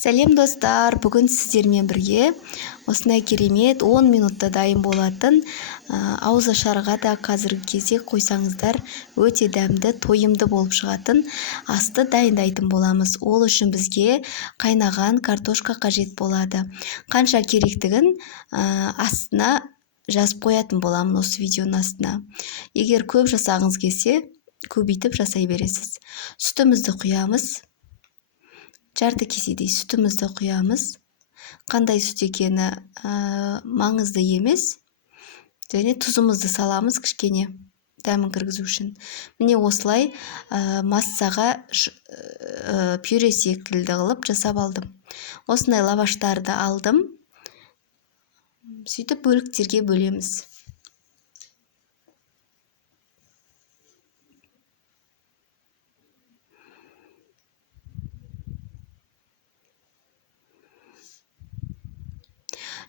Сәлем достар, бүгін сіздермен бірге осындай керемет 10 минутта дайын болатын ауызашарға да қазіргі кезде қойсаңыздар өте дәмді, тойымды болып шығатын асты дайындайтын боламыз. Ол үшін бізге қайнаған картошка қажет болады. Қанша керектігін астына жазып қоятын боламын осы видеоның астына. Егер көп жасағыңыз келсе, көбейтіп жасай бересіз. Сүтімізді құямыз. Жарты кеседей сүтімізді құямыз. Қандай сүт екені маңызды емес. Және тұзымызды саламыз кішкене дәмін кіргізу үшін. Міне осылай массаға пюре секілді қылып жасап алдым. Осындай лаваштарды алдым. Сөйтіп бөліктерге бөлеміз.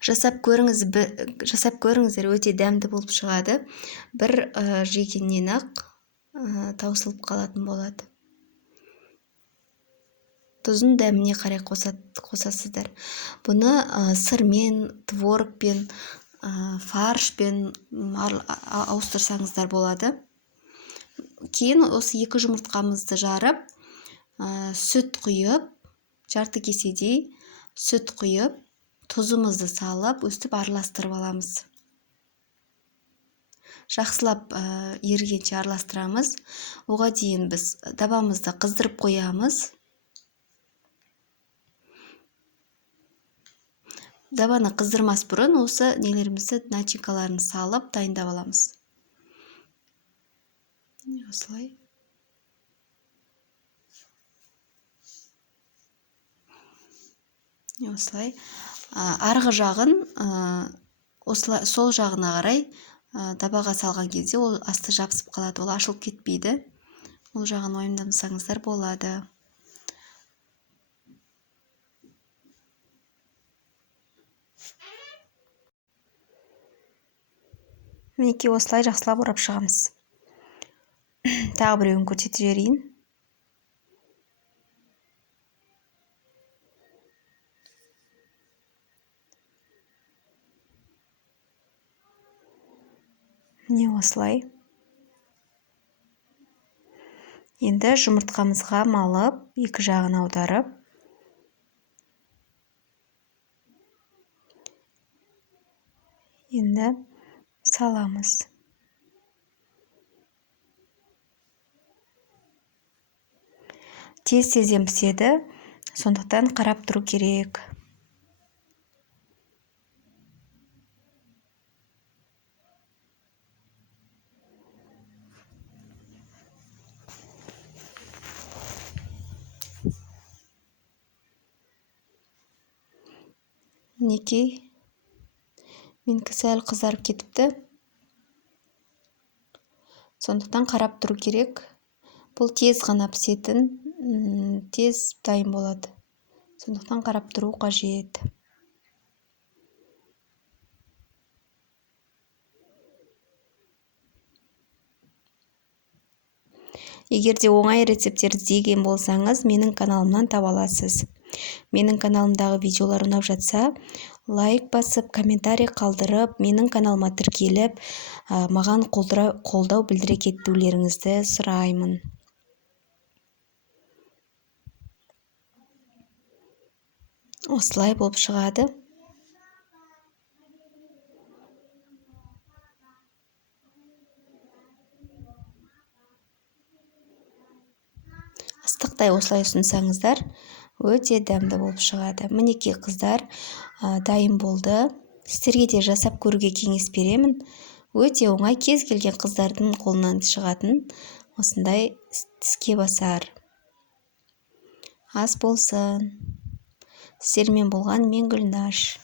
Жасап көріңіздер, өте дәмді болып шығады. Бір жегеннен ақ таусылып қалатын болады. Тұзын дәміне қарай қосасыздар. Бұны сырмен, творогпен, фаршпен ауыстырсаңыздар болады. Кейін осы 2 жұмыртқамызды жарып, сүт құйып, жарты кеседей сүт құйып, тұзымызды салып, өстіп араластырып аламыз. Жақсылап ергенше араластырамыз. Оға дейін біз дабамызды қыздырып қоямыз. Дабаны қыздырмас бұрын осы нелерімізді, начинкаларын салып дайындап аламыз. Осылай. Осылай. Арғы жағын сол жағына қарай дабаға салған кезде ол асты жабысып қалады, ол ашылып кетпейді. Ол жағын уайымдамасаңыздар болады. Мінекей осылай жақсылап орап шығамыз. Тағы біреуін көрсетіп жіберейін. Міне осылай. Енді жұмыртқамызға малып, екі жағын аударып, енді саламыз. Тез-тезден піседі, сондықтан қарап тұру керек. Мінекей, менікі сәл қызарып кетіпті. Сондықтан қарап тұру керек. Бұл тез ғана пісетін, тез дайын болады. Сондықтан қарап тұру қажет. Егерде оңай рецептер іздеген болсаңыз, менің каналымнан таба аласыз. Менің каналымдағы видеолар ұнап жатса, лайк басып, комментарий қалдырып, менің каналыма тіркеліп, маған қолдау білдіре кетулеріңізді сұраймын. Осылай болып шығады. Ыстықтай осылай ұсынсаңыздар, өте дәмді болып шығады. Мінекей қыздар, дайын болды. Сіздерге де жасап көруге кеңес беремін. Өте оңай, кез келген қыздардың қолынан шығатын осындай тіске басар ас болсын. Сіздермен болған мен Гүлнаш.